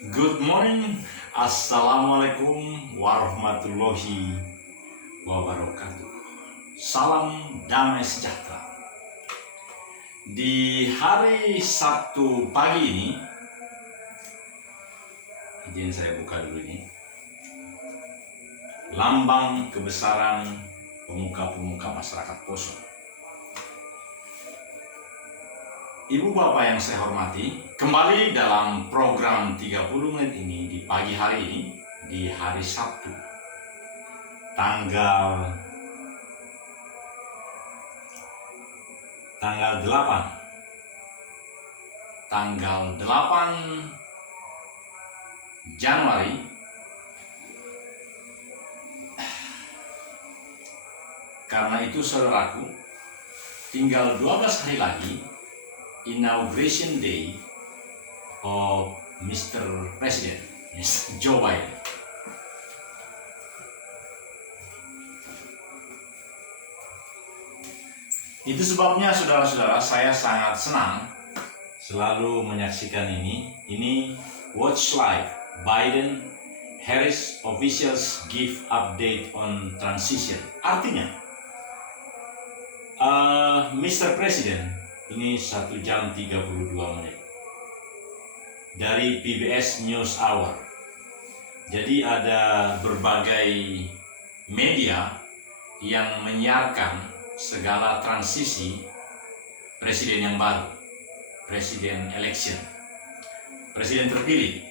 Good morning, Assalamualaikum warahmatullahi wabarakatuh. Salam damai sejahtera. Di hari Sabtu pagi ini, izin saya buka dulu ini, lambang kebesaran pemuka-pemuka masyarakat Poso. Ibu Bapak yang saya hormati, kembali dalam program 30 menit ini di pagi hari ini, di hari Sabtu, tanggal 8 Januari. Karena itu saudaraku, tinggal 12 hari lagi Inauguration Day of Mr. President, Joe Biden. Itu sebabnya saudara-saudara, saya sangat senang selalu menyaksikan ini. Ini Watch Live Biden Harris officials give update on transition. Artinya, Mr. President, ini 1 jam 32 menit dari PBS News Hour. Jadi ada berbagai media yang menyiarkan segala transisi presiden yang baru, presiden election, presiden terpilih.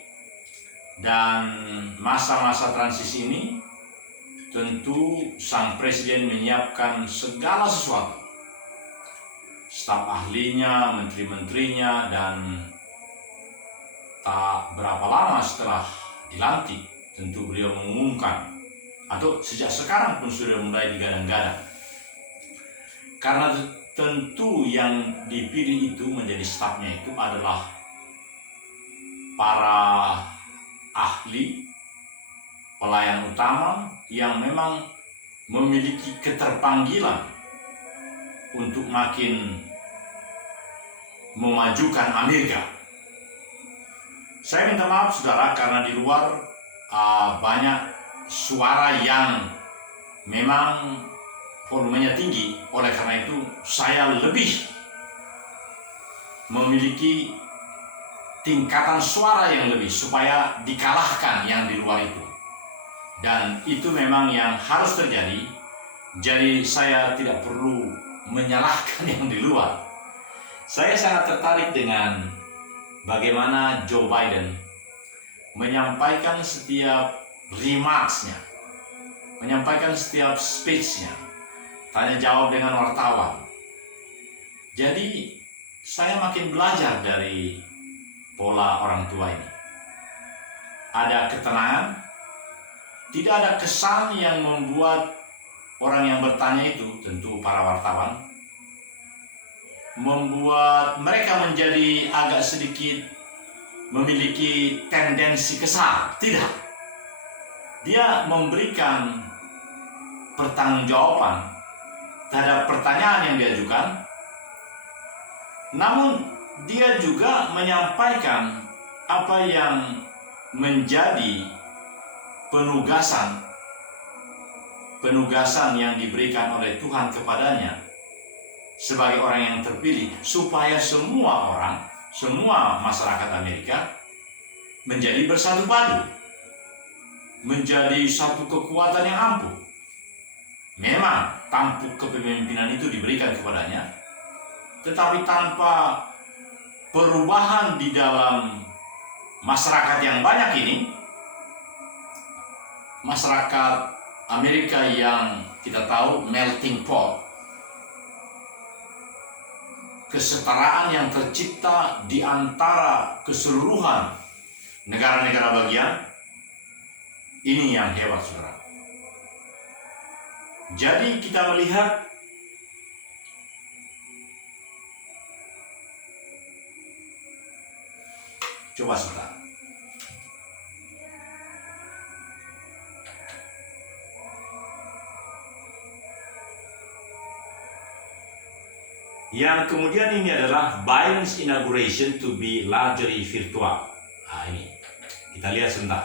Dan masa-masa transisi ini tentu sang presiden menyiapkan segala sesuatu, staf ahlinya, menteri-menterinya, dan tak berapa lama setelah dilantik tentu beliau mengumumkan, atau sejak sekarang pun sudah mulai digadang-gadang, karena tentu yang dipilih itu menjadi stafnya itu adalah para ahli pelayan utama yang memang memiliki keterpanggilan untuk makin memajukan Amerika. Saya minta maaf saudara, karena di luar banyak suara yang memang volumenya tinggi. Oleh karena itu saya lebih memiliki tingkatan suara yang lebih supaya dikalahkan yang di luar itu. Dan itu memang yang harus terjadi. Jadi saya tidak perlu menyalahkan yang di luar. Saya sangat tertarik dengan bagaimana Joe Biden menyampaikan setiap remarks-nya, menyampaikan setiap speech-nya, tanya jawab dengan wartawan. Jadi saya makin belajar dari pola orang tua ini. Ada ketenangan, tidak ada kesan yang membuat orang yang bertanya itu, tentu para wartawan, membuat mereka menjadi agak sedikit memiliki tendensi kesal. Tidak. Dia memberikan pertanggungjawaban terhadap pertanyaan yang diajukan, namun dia juga menyampaikan apa yang menjadi penugasan yang diberikan oleh Tuhan kepadanya sebagai orang yang terpilih, supaya semua orang, semua masyarakat Amerika menjadi bersatu padu, menjadi satu kekuatan yang ampuh. Memang tampuk kepemimpinan itu diberikan kepadanya, tetapi tanpa perubahan di dalam masyarakat yang banyak ini, masyarakat Amerika yang kita tahu melting pot, kesetaraan yang tercipta di antara keseluruhan negara-negara bagian, ini yang hebat saudara. Jadi kita melihat coba sebentar. Yang kemudian ini adalah Biden's inauguration to be largely virtual. Nah ini, Kita lihat sebentar.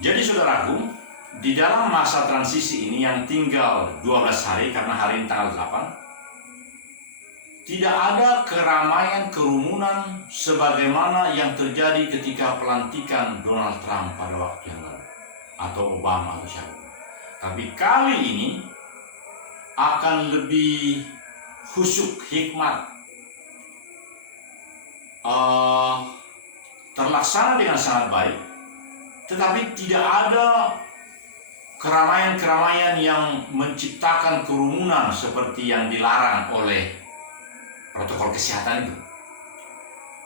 Jadi saudaraku, di dalam masa transisi ini yang tinggal 12 hari, karena hari ini tanggal 8, tidak ada keramaian kerumunan sebagaimana yang terjadi ketika pelantikan Donald Trump pada waktu yang lalu, atau Obama atau siapa. Tapi kali ini akan lebih khusyuk, hikmat, terlaksana dengan sangat baik, tetapi tidak ada keramaian-keramaian yang menciptakan kerumunan seperti yang dilarang oleh protokol kesehatan itu.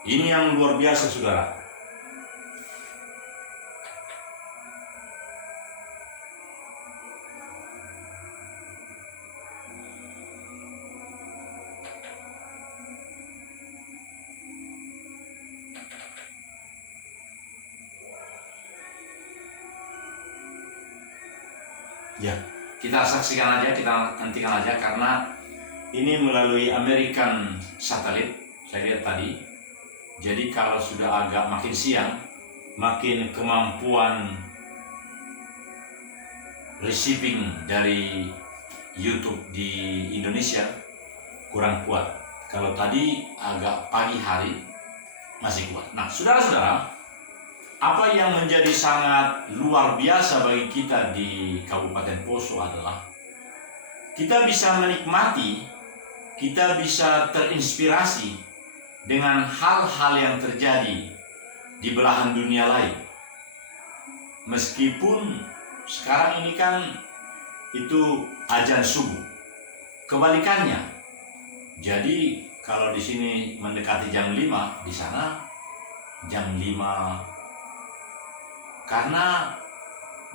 Ini yang luar biasa, saudara. Ya, kita saksikan aja, kita nantikan aja, karena ini melalui American Satelit, saya lihat tadi. Jadi kalau sudah agak makin siang, makin kemampuan receiving dari YouTube di Indonesia kurang kuat. Kalau tadi agak pagi hari masih kuat. Nah, saudara-saudara, apa yang menjadi sangat luar biasa bagi kita di Kabupaten Poso adalah kita bisa menikmati, kita bisa terinspirasi dengan hal-hal yang terjadi di belahan dunia lain. Meskipun sekarang ini kan itu azan subuh, kebalikannya. Jadi kalau di sini mendekati jam 5, di sana jam 5. Karena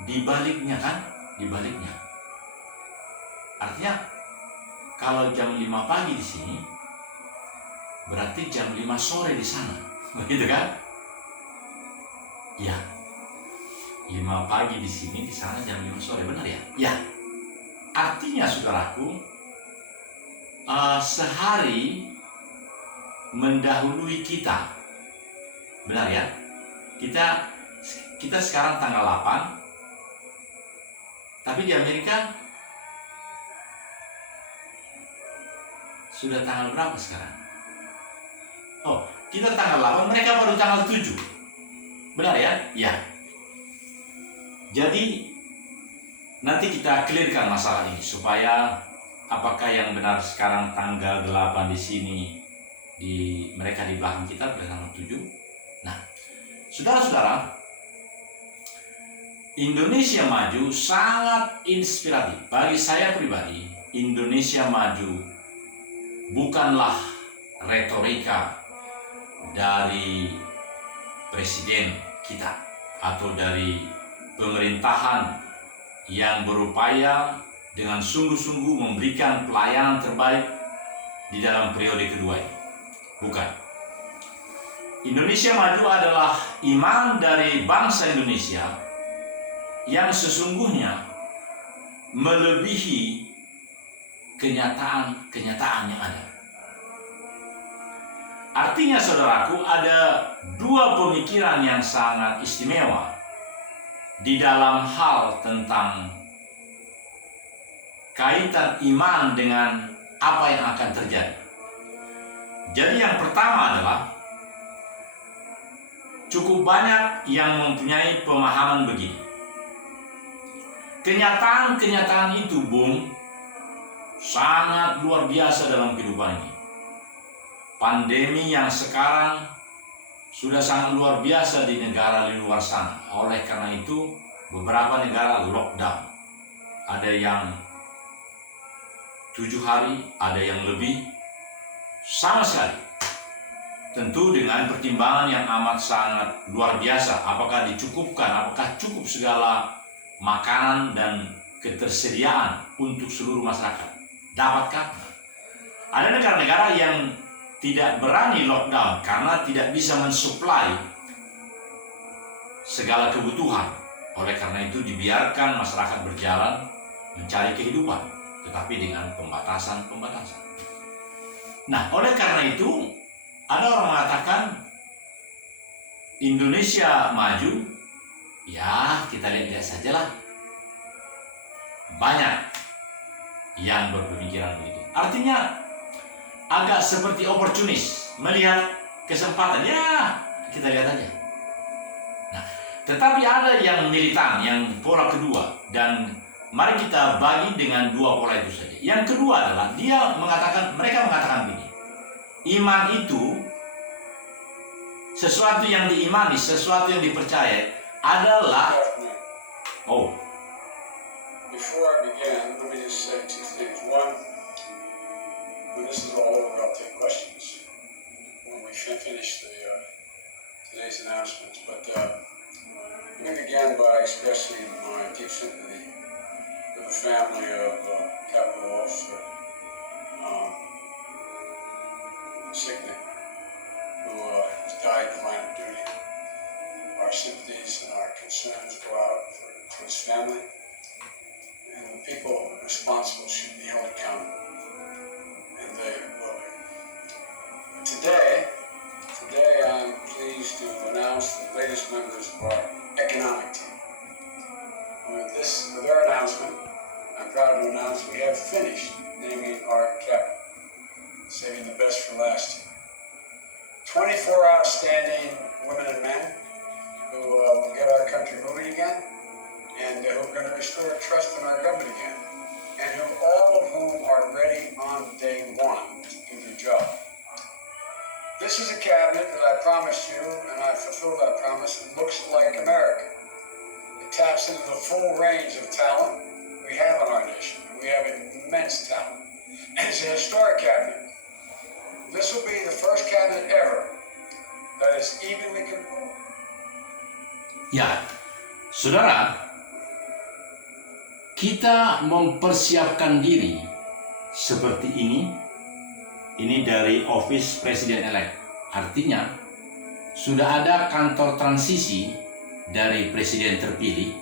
dibaliknya kan, dibaliknya. Artinya kalau jam 5 pagi di sini, berarti jam 5 sore di sana. Begitu kan? Ya. 5 pagi di sini, di sana jam 5 sore, benar ya? Ya. Artinya saudaraku, sehari mendahului kita. Benar ya? Kita sekarang tanggal 8, tapi di Amerika sudah tanggal berapa sekarang? Oh, kita tanggal 8, mereka baru tanggal 7. Benar ya? Ya. Jadi nanti kita clearkan masalah ini supaya apakah yang benar sekarang tanggal 8 di sini, di mereka di belakang kita pada tanggal 7. Nah, saudara-saudara, Indonesia Maju sangat inspiratif. Bagi saya pribadi, Indonesia Maju bukanlah retorika dari presiden kita atau dari pemerintahan yang berupaya dengan sungguh-sungguh memberikan pelayanan terbaik di dalam periode kedua ini. Bukan. Indonesia Maju adalah iman dari bangsa Indonesia yang sesungguhnya melebihi kenyataan-kenyataan yang ada. Artinya saudaraku, ada dua pemikiran yang sangat istimewa di dalam hal tentang kaitan iman dengan apa yang akan terjadi. Jadi yang pertama adalah cukup banyak yang mempunyai pemahaman begini. Kenyataan-kenyataan itu, Bung, sangat luar biasa dalam kehidupan ini. Pandemi yang sekarang sudah sangat luar biasa di negara di luar sana. Oleh karena itu, beberapa negara lockdown. Ada yang 7 hari, ada yang lebih, sama sekali. Tentu dengan pertimbangan yang amat sangat luar biasa. Apakah dicukupkan, apakah cukup segala makanan dan ketersediaan untuk seluruh masyarakat? Dapatkah? Ada negara-negara yang tidak berani lockdown karena tidak bisa mensuplai segala kebutuhan. Oleh karena itu dibiarkan masyarakat berjalan mencari kehidupan, tetapi dengan pembatasan-pembatasan. Nah, oleh karena itu ada orang mengatakan Indonesia maju, ya kita lihat-lihat sajalah. Banyak yang berpemikiran begitu. Artinya agak seperti oportunis, melihat kesempatan, ya kita lihat aja. Nah, tetapi ada yang militan, yang pola kedua, dan mari kita bagi dengan dua pola itu saja. Yang kedua adalah mereka mengatakan begini, iman itu sesuatu yang diimani, sesuatu yang dipercaya adalah Before I begin, let me just say two things. One, when this is all over, I'll take questions when we finish today's announcements. But let me begin by expressing my deep sympathy for the family of Captain Officer Signet, who has died in the line of duty. Our sympathies and our concerns go out for his family. And the people responsible should be held accountable, and they will be. Today I'm pleased to announce the latest members of our economic team. With our announcement, I'm proud to announce we have finished naming our cabinet, saving the best for last year. 24 outstanding women and men who will get our country moving again, and who are going to restore trust in our government again, and all of whom are ready on day one to do their job. This is a cabinet that I promised you, and I fulfilled that promise. It looks like America. It taps into the full range of talent we have in our nation. We have immense talent. And it's a historic cabinet. This will be the first cabinet ever that is evenly composed. Ya, saudara, kita mempersiapkan diri seperti ini dari Office President-elect. Artinya, sudah ada kantor transisi dari Presiden terpilih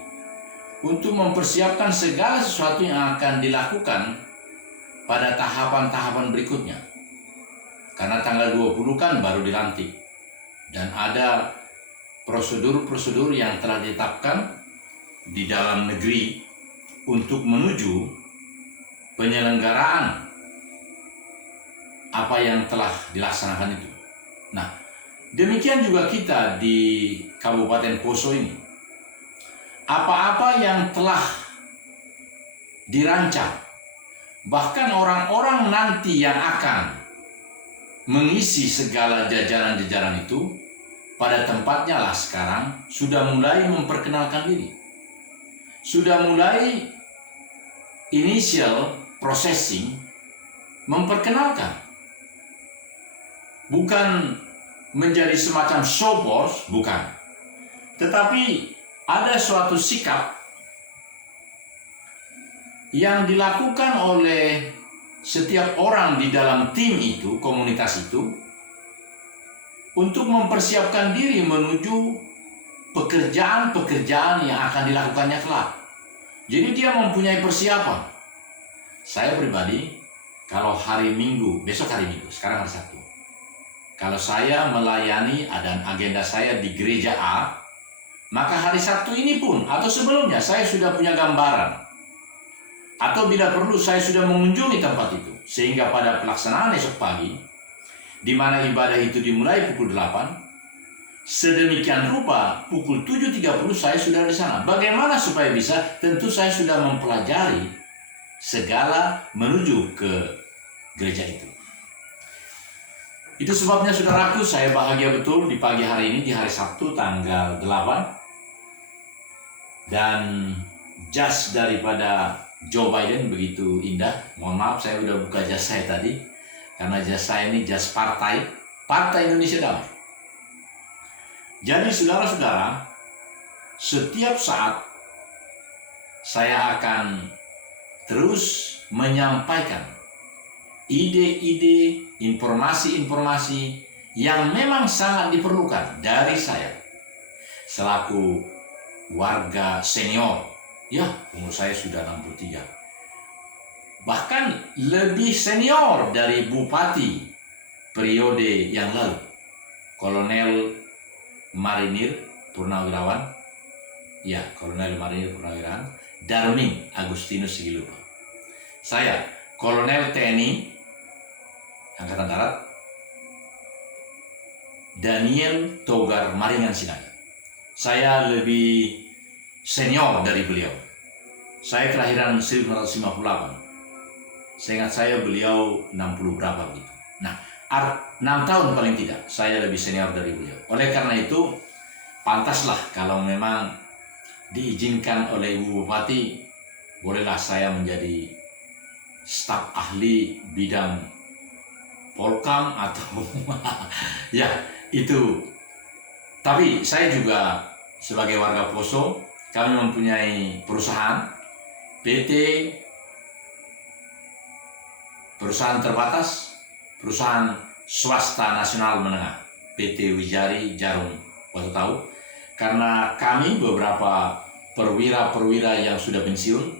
untuk mempersiapkan segala sesuatu yang akan dilakukan pada tahapan-tahapan berikutnya. Karena tanggal 20 kan baru dilantik. Dan ada prosedur-prosedur yang telah ditetapkan di dalam negeri untuk menuju penyelenggaraan apa yang telah dilaksanakan itu. Nah, demikian juga kita di Kabupaten Poso ini. Apa-apa yang telah dirancang, bahkan orang-orang nanti yang akan mengisi segala jajaran-jajaran itu, pada tempatnya lah sekarang sudah mulai memperkenalkan diri. Sudah mulai initial processing, memperkenalkan. Bukan menjadi semacam show force, bukan. Tetapi ada suatu sikap yang dilakukan oleh setiap orang di dalam tim itu, komunitas itu, untuk mempersiapkan diri menuju pekerjaan-pekerjaan yang akan dilakukannya kelak. Jadi dia mempunyai persiapan. Saya pribadi, kalau hari Minggu, besok hari Minggu, sekarang hari Sabtu, kalau saya melayani dan agenda saya di gereja A, maka hari Sabtu ini pun atau sebelumnya saya sudah punya gambaran. Atau bila perlu saya sudah mengunjungi tempat itu, sehingga pada pelaksanaan esok pagi, di mana ibadah itu dimulai pukul 8, sedemikian rupa pukul 7.30 saya sudah di sana. Bagaimana supaya bisa? Tentu saya sudah mempelajari segala menuju ke gereja itu. Itu sebabnya saudaraku, saya bahagia betul di pagi hari ini, di hari Sabtu tanggal 8. Dan jas daripada Joe Biden begitu indah. Mohon maaf saya udah buka jas saya tadi, karena jas saya ini jas Partai Indonesia Damai. Jadi saudara-saudara, setiap saat saya akan terus menyampaikan ide-ide, informasi-informasi yang memang sangat diperlukan dari saya. selaku warga senior. Ya, umur saya sudah 63. Bahkan lebih senior dari Bupati periode yang lalu, Kolonel Marinir Purnawirawan. Ya, Kolonel Marinir Purnawirawan Darming Agustinus Sigilupa. Saya, Kolonel TNI Angkatan Darat Daniel Togar Maringan Sinaga. Saya lebih senior dari beliau. Saya kelahiran 1958. Seingat saya beliau 60 berapa gitu. Nah, 6 tahun paling tidak saya lebih senior dari beliau. Oleh karena itu, pantaslah kalau memang diizinkan oleh Ibu Bupati, bolehlah saya menjadi staf ahli bidang Polkam atau ya itu. Tapi saya juga sebagai warga Poso, kami mempunyai perusahaan PT, perusahaan terbatas, perusahaan swasta nasional menengah, PT Wijari Jarum Waktu Tahu. Karena kami beberapa perwira-perwira yang sudah pensiun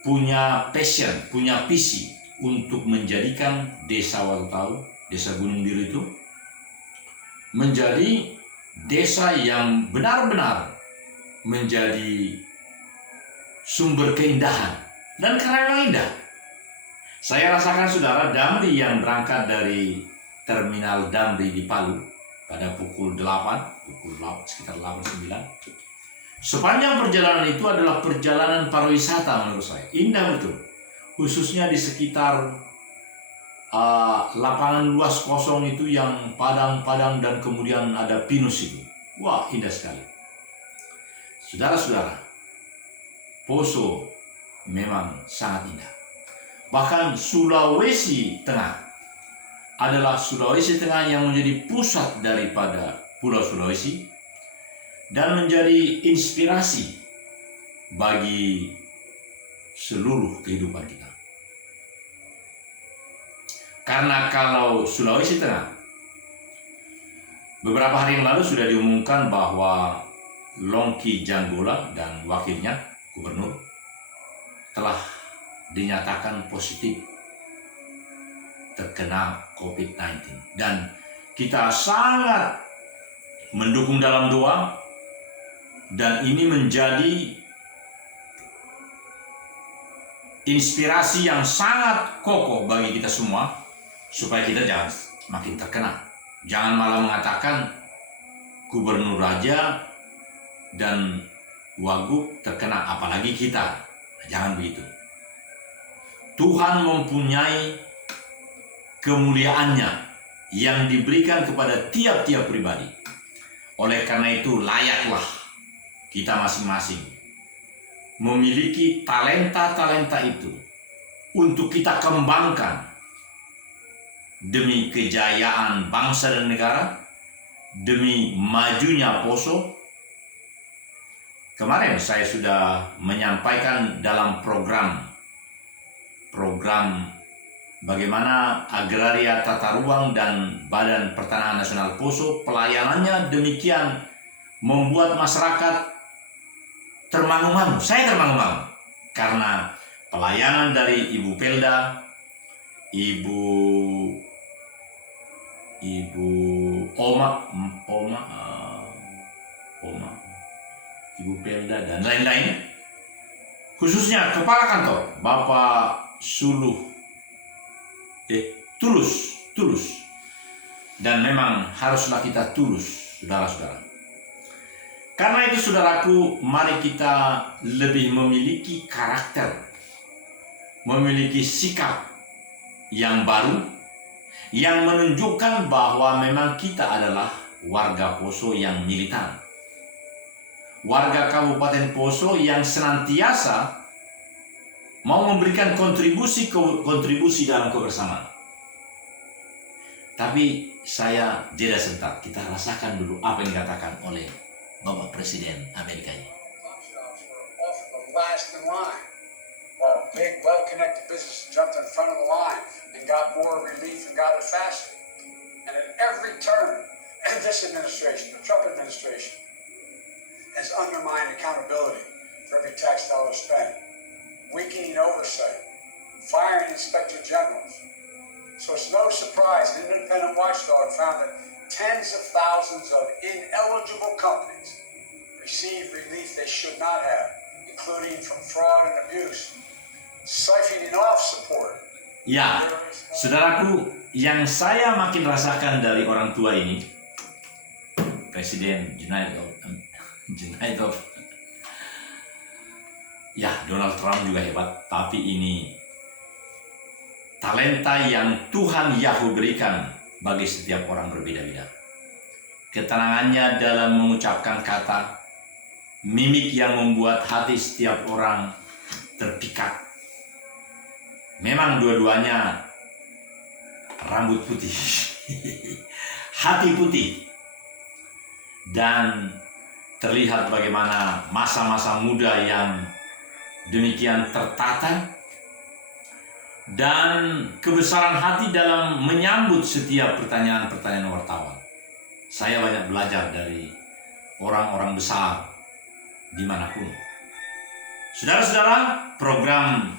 punya passion, punya visi untuk menjadikan desa Waktu Tahu, desa Gunung Biru itu menjadi desa yang benar-benar menjadi sumber keindahan dan karena memang indah. Saya rasakan saudara, Damri yang berangkat dari terminal Damri di Palu pada pukul 8, sekitar 8-9. Sepanjang perjalanan itu adalah perjalanan pariwisata menurut saya. Indah betul. Khususnya di sekitar lapangan luas kosong itu yang padang-padang dan kemudian ada pinus itu. Wah, indah sekali. Saudara-saudara, Poso memang sangat indah. Bahkan Sulawesi Tengah adalah Sulawesi Tengah yang menjadi pusat daripada Pulau Sulawesi dan menjadi inspirasi bagi seluruh kehidupan kita. Karena kalau Sulawesi Tengah, beberapa hari yang lalu sudah diumumkan bahwa Longki Janggola dan wakilnya, gubernur, telah dinyatakan positif terkena COVID-19. Dan kita sangat mendukung dalam doa, dan ini menjadi inspirasi yang sangat kokoh bagi kita semua, supaya kita jangan makin terkena. Jangan malah mengatakan gubernur raja dan wagub terkena, apalagi kita. Jangan begitu. Tuhan mempunyai kemuliaannya yang diberikan kepada tiap-tiap pribadi. Oleh karena itu layaklah kita masing-masing memiliki talenta-talenta itu untuk kita kembangkan demi kejayaan bangsa dan negara, demi majunya Poso. Kemarin saya sudah menyampaikan dalam program bagaimana Agraria Tata Ruang dan Badan Pertanahan Nasional Poso pelayanannya demikian membuat masyarakat termangu-mangu. Saya termangu-mangu karena pelayanan dari Ibu Pelda, Ibu Oma, Ibu Pelda dan lain-lain, khususnya Kepala Kantor Bapak Tulus. Dan memang haruslah kita tulus, saudara-saudara. Karena itu saudaraku, mari kita lebih memiliki karakter, memiliki sikap yang baru, yang menunjukkan bahwa memang kita adalah warga Poso yang militan. Warga Kabupaten Poso yang senantiasa mau memberikan kontribusi dalam kebersamaan. Tapi saya jeda sebentar, kita rasakan dulu apa yang dikatakan oleh Bapak Presiden Amerika ini. Last in line. While big, well-connected businesses jumped in front of the line and got more relief and got it faster. And at every turn, this administration, the Trump administration, has undermined accountability for every tax dollar spent, weakening oversight, firing inspector generals. So it's no surprise an independent watchdog found that tens of thousands of ineligible companies receive relief they should not have, including from fraud and abuse, siphoning off support. Ya, saudaraku, yang saya makin rasakan dari orang tua ini, Presiden Donald Trump juga hebat, tapi ini talenta yang Tuhan Yahweh berikan bagi setiap orang berbeda-beda. Ketenangannya dalam mengucapkan kata, mimik yang membuat hati setiap orang terpikat. Memang dua-duanya rambut putih, hati putih, dan terlihat bagaimana masa-masa muda yang demikian tertata dan kebesaran hati dalam menyambut setiap pertanyaan-pertanyaan wartawan. Saya banyak belajar dari orang-orang besar dimanapun. Saudara-saudara, program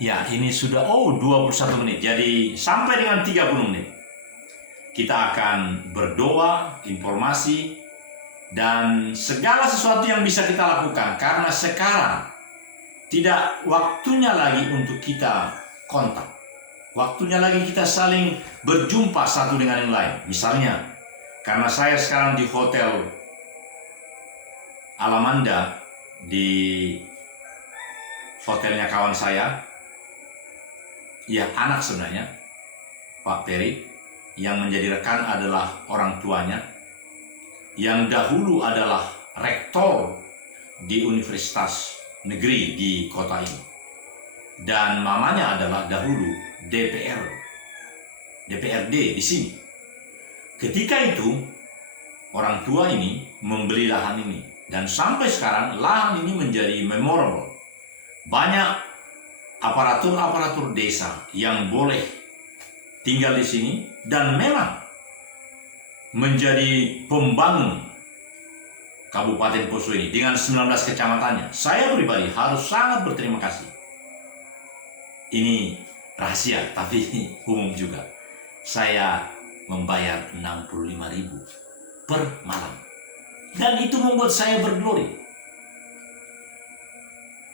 ini sudah 21 menit. Jadi sampai dengan 30 menit kita akan berdoa, informasi, dan segala sesuatu yang bisa kita lakukan. Karena sekarang tidak waktunya lagi untuk kita kontak. Waktunya lagi kita saling berjumpa satu dengan yang lain. Misalnya, karena saya sekarang di Hotel Alamanda, di hotelnya kawan saya, anak sebenarnya, Pak Peri, yang menjadi rekan adalah orang tuanya, yang dahulu adalah rektor di Universitas Negeri di kota ini, dan mamanya adalah dahulu DPRD di sini. Ketika itu orang tua ini membeli lahan ini, dan sampai sekarang lahan ini menjadi memorable. Banyak aparatur desa yang boleh tinggal di sini dan memang menjadi pembangun Kabupaten Poso ini dengan 19 kecamatannya. Saya pribadi harus sangat berterima kasih. Ini rahasia tapi umum juga. Saya membayar 65.000 per malam. Dan itu membuat saya berglori.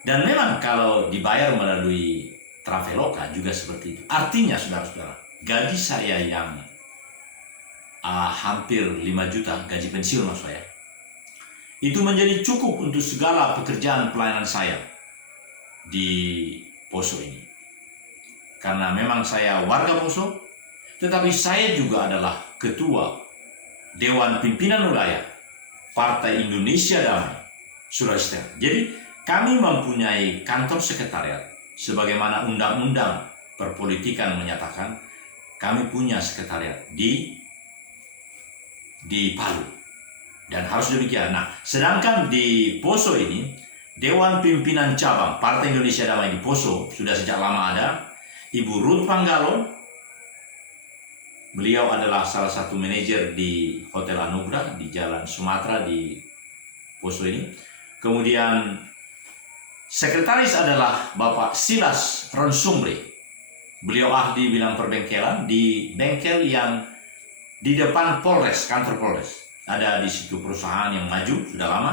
Dan memang kalau dibayar melalui Traveloka juga seperti itu. Artinya saudara-saudara, gaji saya yang hampir 5 juta, gaji pensiun maksud saya, itu menjadi cukup untuk segala pekerjaan pelayanan saya di Poso ini. Karena memang saya warga Poso, tetapi saya juga adalah ketua Dewan Pimpinan Wilayah Partai Indonesia Damai Sulawesi Tengah. Jadi kami mempunyai kantor sekretariat, sebagaimana undang-undang perpolitikan menyatakan kami punya sekretariat di Palu, dan harus demikian. Nah, sedangkan di Poso ini, Dewan Pimpinan Cabang Partai Indonesia Damai di Poso sudah sejak lama ada. Ibu Ruth Panggalo, beliau adalah salah satu manajer di Hotel Anugrah di Jalan Sumatera di Poso ini. Kemudian sekretaris adalah Bapak Silas Ronsumbre. Beliau ahli bidang perbengkelan di bengkel yang di depan Polres, kantor Polres. Ada di situ perusahaan yang maju sudah lama.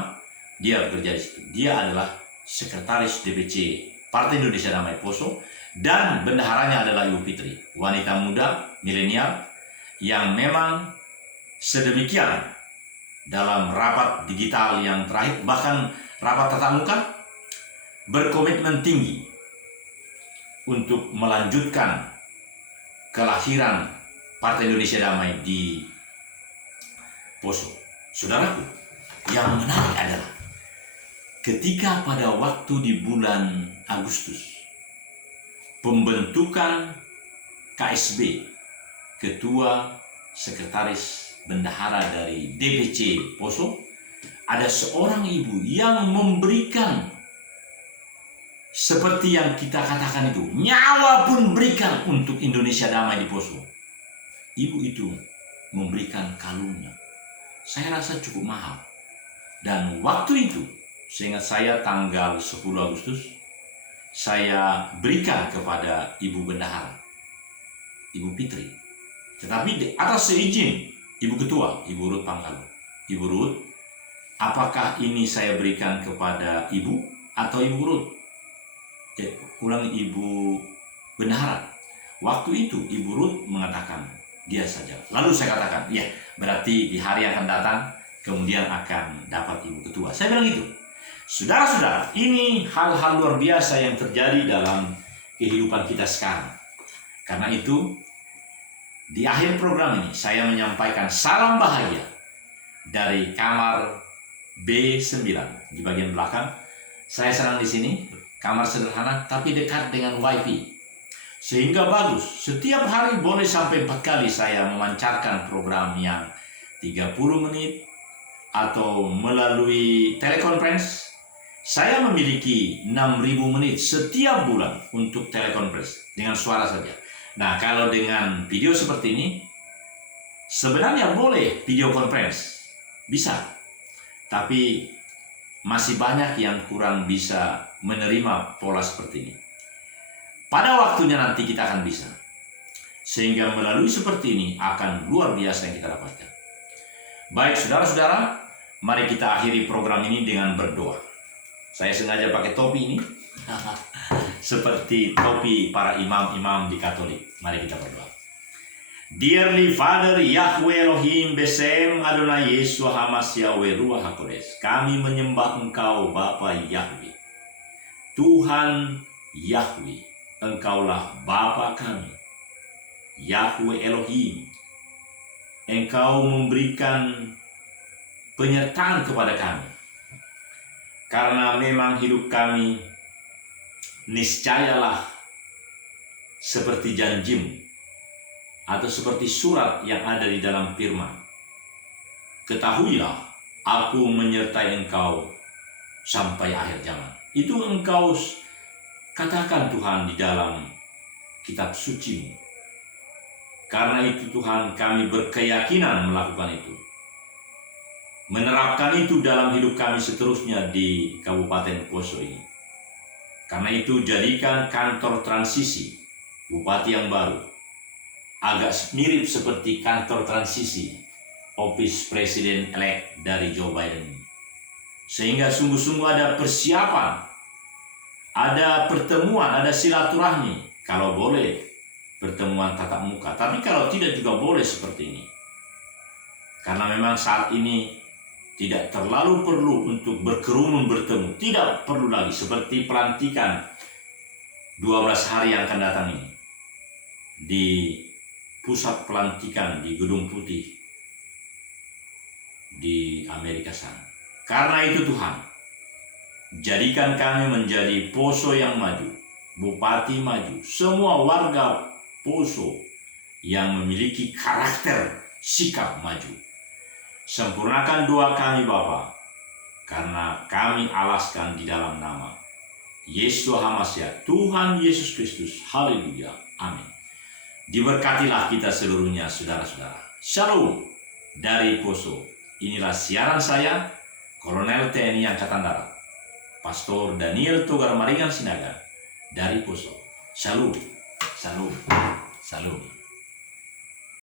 Dia bekerja di situ. Dia adalah sekretaris DPC Partai Indonesia Damai Poso, dan bendaharanya adalah Ibu Fitri, wanita muda milenial yang memang sedemikian dalam rapat digital yang terakhir, bahkan rapat tatap muka, berkomitmen tinggi untuk melanjutkan kelahiran Partai Indonesia Damai di Poso. Saudaraku, yang menarik adalah ketika pada waktu di bulan Agustus pembentukan KSB, Ketua Sekretaris Bendahara dari DPC Poso, ada seorang ibu yang memberikan seperti yang kita katakan itu, nyawa pun berikan untuk Indonesia Damai di Poso. Ibu itu memberikan kalungnya. Saya rasa cukup mahal. Dan waktu itu, seingat saya tanggal 10 Agustus, saya berikan kepada Ibu Bendahara, Ibu Fitri. Tetapi atas seizin Ibu Ketua, Ibu Ruth Pangkalu. Ibu Ruth, apakah ini saya berikan kepada Ibu atau Ibu Ruth? Ibu Bendahara. Waktu itu Ibu Ruth mengatakan, dia saja. Lalu saya katakan, ya berarti di hari yang akan datang, kemudian akan dapat Ibu Ketua. Saya bilang gitu. Saudara-saudara, ini hal-hal luar biasa yang terjadi dalam kehidupan kita sekarang. Karena itu, di akhir program ini, saya menyampaikan salam bahagia dari kamar B9 di bagian belakang. Saya senang di sini, kamar sederhana tapi dekat dengan WiFi. Sehingga bagus, setiap hari boleh sampai 4 kali saya memancarkan program yang 30 menit atau melalui telekonferensi. Saya memiliki 6.000 menit setiap bulan untuk telekonferensi dengan suara saja. Nah, kalau dengan video seperti ini, sebenarnya boleh video conference, bisa. Tapi masih banyak yang kurang bisa menerima pola seperti ini. Pada waktunya nanti kita akan bisa. Sehingga melalui seperti ini akan luar biasa yang kita dapatkan. Baik saudara-saudara, mari kita akhiri program ini dengan berdoa. Saya sengaja pakai topi ini. Seperti topi para imam-imam di Katolik. Mari kita berdoa. Dearly Father Yahweh Elohim Besem Adonai Yeshua Hamasya Ruach HaKodesh. Kami menyembah Engkau Bapa Yahweh. Tuhan Yahweh. Engkaulah Bapa kami, Yahweh Elohim. Engkau memberikan penyertaan kepada kami. Karena memang hidup kami niscayalah seperti janjimu atau seperti surat yang ada di dalam firman. Ketahuilah, aku menyertai engkau sampai akhir zaman. Itu engkau katakan Tuhan di dalam kitab suci-Mu. Karena itu Tuhan, kami berkeyakinan melakukan itu. Menerapkan itu dalam hidup kami seterusnya di Kabupaten Poso ini. Karena itu jadikan kantor transisi Bupati yang baru agak mirip seperti kantor transisi Office President-elect dari Joe Biden ini. Sehingga sungguh-sungguh ada persiapan, ada pertemuan, ada silaturahmi. Kalau boleh, pertemuan tatap muka. Tapi kalau tidak juga boleh seperti ini. Karena memang saat ini tidak terlalu perlu untuk berkerumun bertemu. Tidak perlu lagi seperti pelantikan 12 hari yang akan datang ini. Di pusat pelantikan di Gedung Putih di Amerika sana. Karena itu Tuhan, jadikan kami menjadi Poso yang maju, Bupati maju, semua warga Poso yang memiliki karakter sikap maju. Sempurnakan doa kami Bapa, karena kami alaskan di dalam nama Yeshua Hamasya, Tuhan Yesus Kristus. Haleluya. Amin. Diberkatilah kita seluruhnya saudara-saudara. Shalom dari Poso. Inilah siaran saya, Kolonel TNI Angkatan Darat, Pastor Daniel Togar Maringan Sinaga dari Poso. Shalom, shalom, shalom.